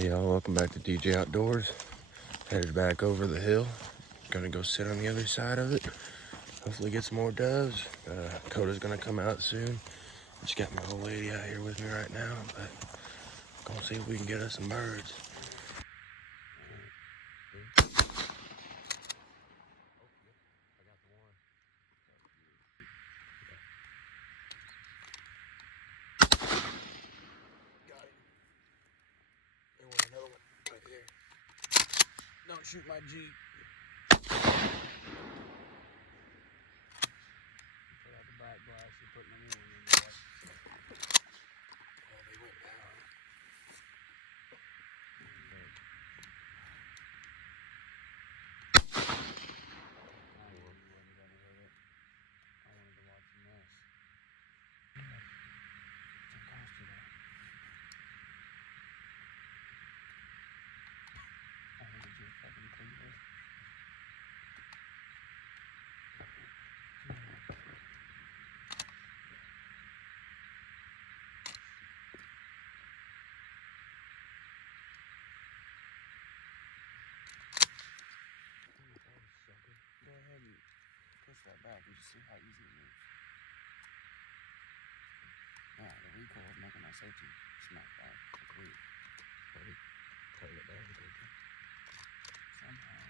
Hey y'all, welcome back to DJ Outdoors. Headed back over the hill. Gonna go sit on the other side of it. Hopefully get some more doves. Coda's gonna come out soon. Just got my old lady out here with me right now, but gonna see if we can get us some birds. Another one right there. Don't shoot my Jeep. Put out the back glass and put them in there. Oh, they went down. Go ahead and push that back and just see how easy it moves. Yeah, the recoil is making that safety smack back. It's weird. Probably turn it down a bit. Somehow.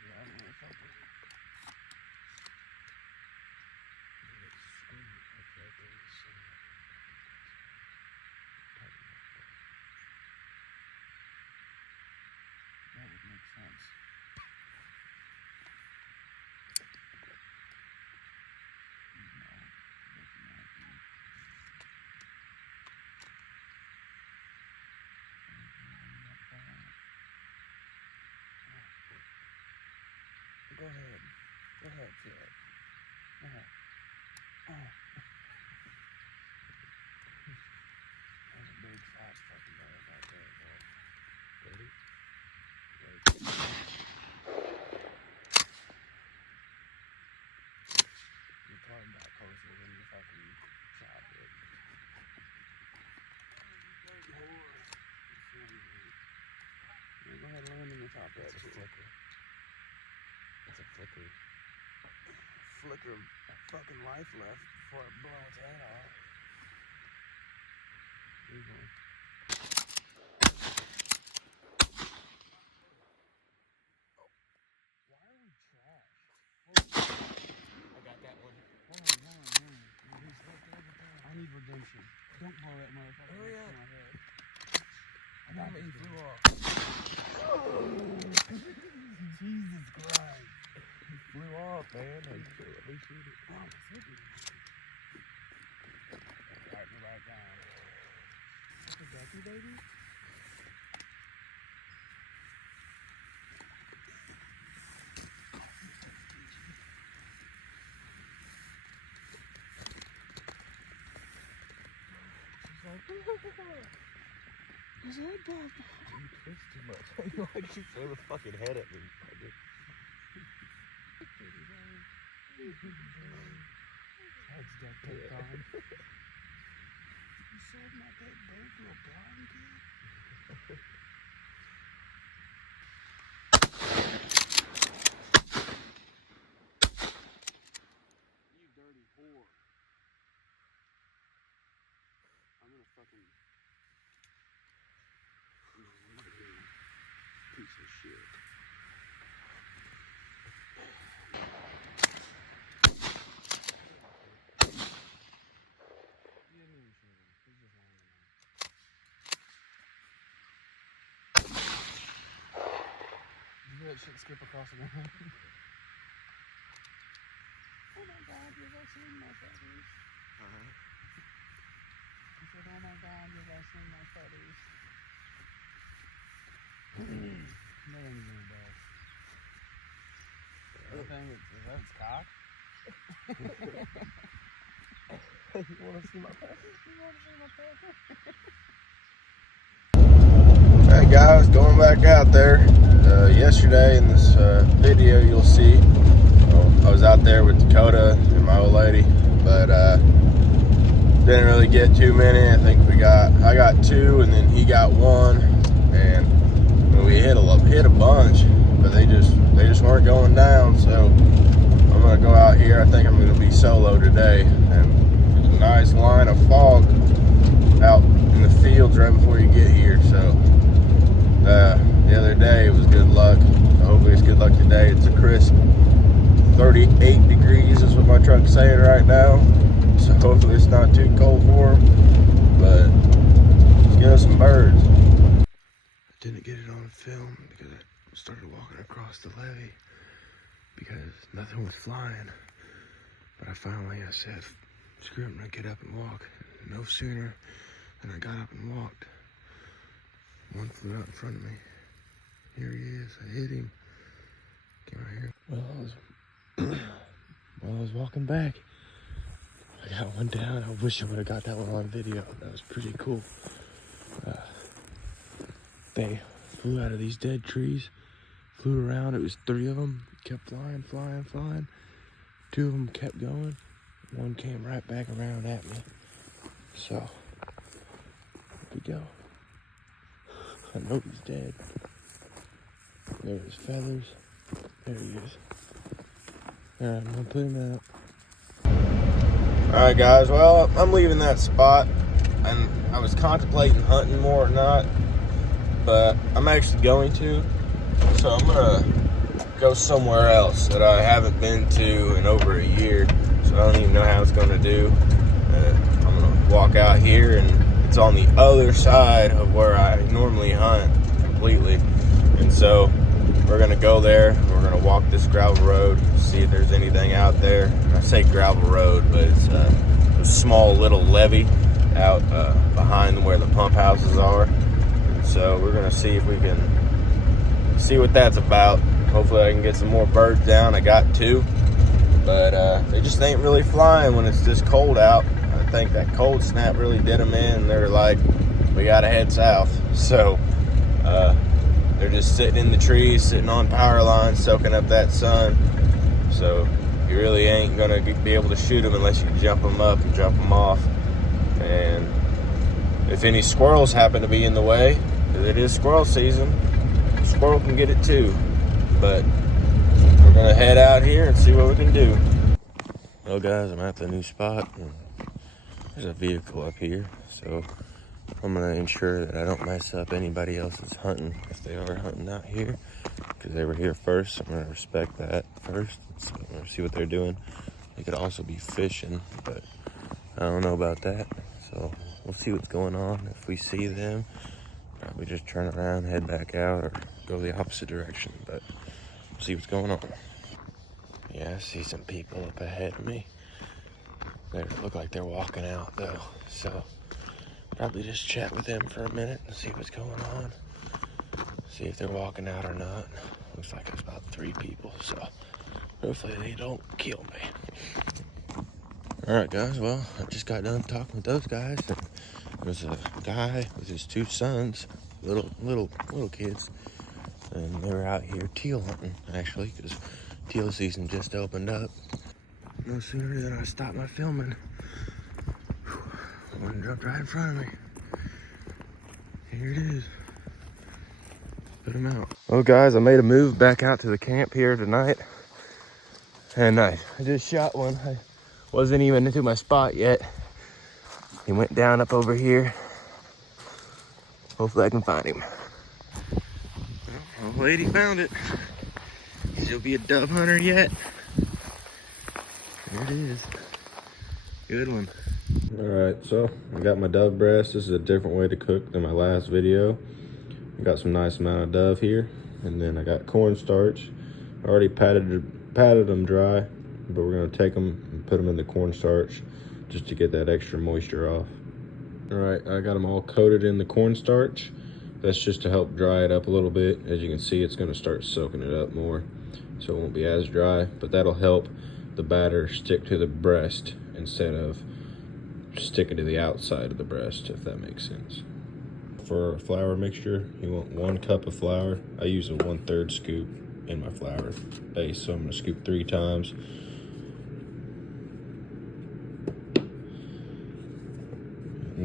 Yeah, I don't really felt it. That would make sense. Go ahead. Go ahead, feel it. Go ahead. Oh. There's a big fast fucking bird right there, bro. Ready? Wait. You're probably back closer than you fucking shot it. Dirty whore. Yeah, go ahead and land in the top there. It's a flicker. It's a flicker. Flicker fucking life left before it blows its head off. Easily. Oh. Why are we trash? I got that one. Hold on. I need redemption. Don't blow that motherfucker in my head. I got it. He flew off. Oh. Jesus Christ. He flew off, man. Let me shoot it. Oh, it's hitting me. Right me right down. That's a ducky, baby? She's like, his head popped. You twist too much. Why'd you throw the fucking head at me? Head's got taped on. You sold my dead bird to a blind kid? You dirty whore. I'm gonna fucking... piece of shit. That shit skip across the ground. Oh my god, you're wrestling my feathers. I said, oh my god, you're wrestling my feathers. That ain't even a bust. I think is that its cock? You wanna see my feathers? You wanna see my feathers? Alright guys, going back out there. Yesterday in this video you'll see I was out there with Dakota and my old lady, but Didn't really get too many. I think I got 2, and then he got 1, and we hit a bunch, but they just weren't going down. So I'm gonna go out here. I think I'm gonna be solo today, and there's a nice line of fog out in the fields right before you get here. So the other day it was good luck. So hopefully it's good luck today. It's a crisp 38 degrees is what my truck's saying right now. So hopefully it's not too cold for them. But let's get us some birds. I didn't get it on film because I started walking across the levee because nothing was flying. But I said, screw it, I'm gonna get up and walk. No sooner than I got up and walked, one flew out in front of me. Here he is. I hit him. Came right here. While I was walking back, I got one down. I wish I would have got that one on video. That was pretty cool. They flew out of these dead trees, flew around. It was 3 of them. Kept flying, flying, flying. 2 of them kept going. 1 came right back around at me. So, here we go. I know he's dead. There are his feathers. There he is. Alright, I'm gonna put him out. Alright guys, well, I'm leaving that spot, and I was contemplating hunting more or not, but I'm actually going to. So I'm gonna go somewhere else that I haven't been to in over a year, so I don't even know how it's gonna do. I'm gonna walk out here, and it's on the other side of where I normally hunt completely. And so we're gonna go there. We're gonna walk this gravel road, see if there's anything out there. I say gravel road, but it's a small little levee out behind where the pump houses are. And so we're gonna see if we can see what that's about. Hopefully I can get some more birds down. I got 2, but they just ain't really flying when it's this cold out. I think that cold snap really did them in. They're like, we gotta head south. So they're just sitting in the trees, sitting on power lines, soaking up that sun. So you really ain't gonna be able to shoot them unless you jump them up and jump them off. And if any squirrels happen to be in the way, because it is squirrel season, a squirrel can get it too. But we're gonna head out here and see what we can do. Well guys, I'm at the new spot, and there's a vehicle up here, so I'm gonna ensure that I don't mess up anybody else's hunting if they are hunting out here, because they were here first. So I'm gonna respect that first. So I'm gonna see what they're doing. They could also be fishing, but I don't know about that. So we'll see what's going on. If we see them, probably just turn around, head back out, or go the opposite direction. But we'll see what's going on. Yeah, I see some people up ahead of me. They look like they're walking out though, so probably just chat with them for a minute and see what's going on. See if they're walking out or not. Looks like there's about 3 people, so hopefully they don't kill me. Alright guys, well, I just got done talking with those guys. There's a guy with his 2 sons, little kids, and they were out here teal hunting actually, because teal season just opened up. No sooner than I stopped my filming, one jumped right in front of me. Here it is. Put him out. Well guys, I made a move back out to the camp here tonight, and I just shot one. I wasn't even into my spot yet. He went down up over here. Hopefully I can find him. Well, lady found it. She'll be a dove hunter yet. There it is. Good one. All right, so I got my dove breast. This is a different way to cook than my last video. I got some nice amount of dove here, and then I got cornstarch. I already patted them dry, but we're gonna take them and put them in the cornstarch just to get that extra moisture off. All right, I got them all coated in the cornstarch. That's just to help dry it up a little bit. As you can see, it's gonna start soaking it up more, so it won't be as dry, but that'll help the batter stick to the breast instead of sticking to the outside of the breast, if that makes sense. For a flour mixture, you want 1 cup of flour. I use a 1/3 scoop in my flour base, so I'm gonna scoop 3 times.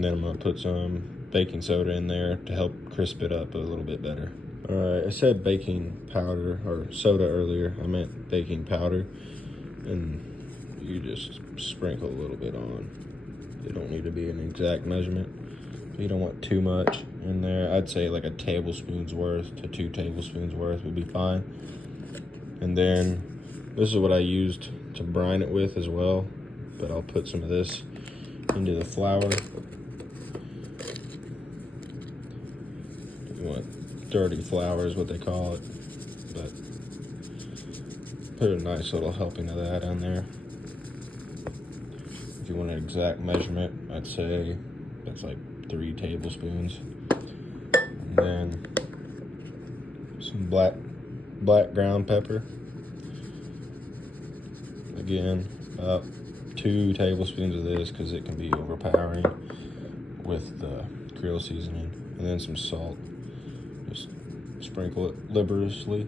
then I'm gonna put some baking soda in there to help crisp it up a little bit better. All right, I said baking powder or soda earlier. I meant baking powder, and you just sprinkle a little bit on. It don't need to be an exact measurement. You don't want too much in there. I'd say like a tablespoon's worth to 2 tablespoons worth would be fine. And then this is what I used to brine it with as well, but I'll put some of this into the flour. You want dirty flour is what they call it, but put a nice little helping of that in there. If you want an exact measurement, I'd say that's like 3 tablespoons. And then some black ground pepper. Again, about 2 tablespoons of this because it can be overpowering with the Creole seasoning. And then some salt. Just sprinkle it liberously.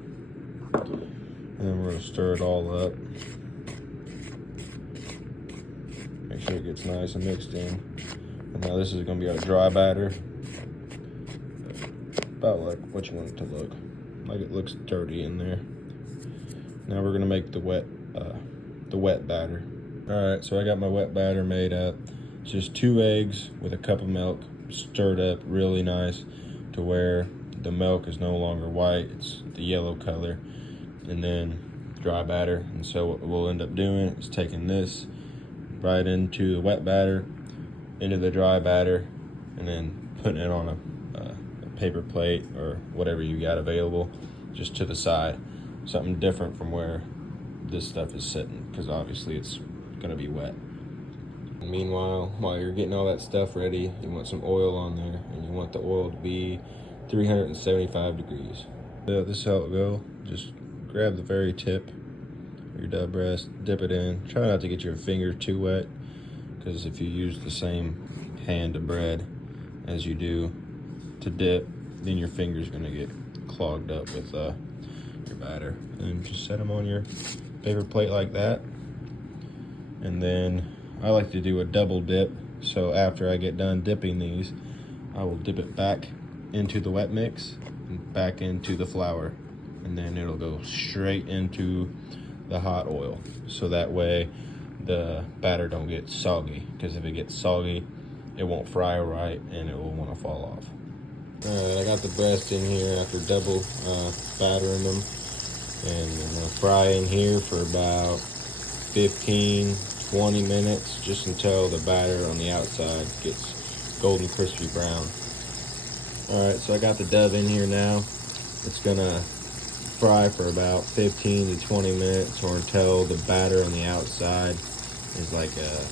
And then we're gonna stir it all up. Make sure it gets nice and mixed in. And now this is gonna be our dry batter. About like what you want it to look. Like it looks dirty in there. Now we're gonna make the wet batter. All right, so I got my wet batter made up. It's just 2 eggs with a cup of milk, stirred up really nice to where the milk is no longer white, it's the yellow color. And then dry batter. And so what we'll end up doing is taking this right into the wet batter, into the dry batter, and then putting it on a paper plate or whatever you got available, just to the side. Something different from where this stuff is sitting, because obviously it's gonna be wet. And meanwhile, while you're getting all that stuff ready, you want some oil on there, and you want the oil to be 375 degrees. Yeah, this is how it'll go. Just grab the very tip of your dub breast, dip it in. Try not to get your finger too wet, because if you use the same hand of bread as you do to dip, then your finger's gonna get clogged up with your batter. And just set them on your paper plate like that. And then I like to do a double dip. So after I get done dipping these, I will dip it back into the wet mix and back into the flour. And then it'll go straight into the hot oil. So that way the batter don't get soggy. Because if it gets soggy, it won't fry right and it will want to fall off. All right, I got the breast in here after double battering them. And I'm gonna fry in here for about 15-20 minutes, just until the batter on the outside gets golden crispy brown. All right, so I got the dove in here now. It's gonna fry for about 15 to 20 minutes, or until the batter on the outside is like a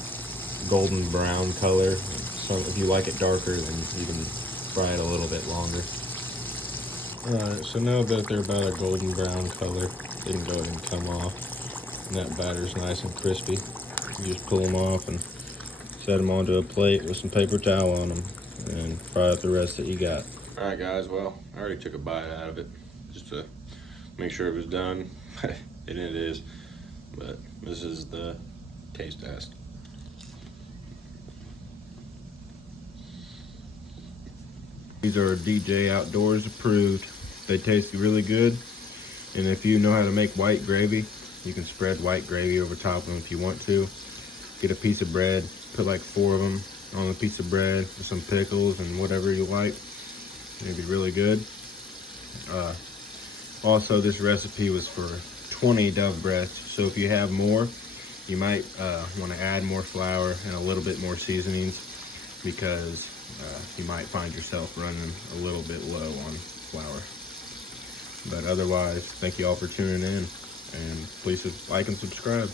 golden brown color. So if you like it darker, then you can fry it a little bit longer. Alright, so now that they're about a golden brown color, they can go ahead and come off. And that batter's nice and crispy. You just pull them off and set them onto a plate with some paper towel on them and fry up the rest that you got. Alright guys, well, I already took a bite out of it just to make sure it was done. And it is. But this is the taste test. These are DJ Outdoors approved. They taste really good. And if you know how to make white gravy, you can spread white gravy over top of them if you want to. Get a piece of bread, put like 4 of them on a piece of bread with some pickles and whatever you like. It'd be really good. Also, this recipe was for 20 dove breasts. So if you have more, you might want to add more flour and a little bit more seasonings, because you might find yourself running a little bit low on flour. But otherwise, thank you all for tuning in, and please like and subscribe.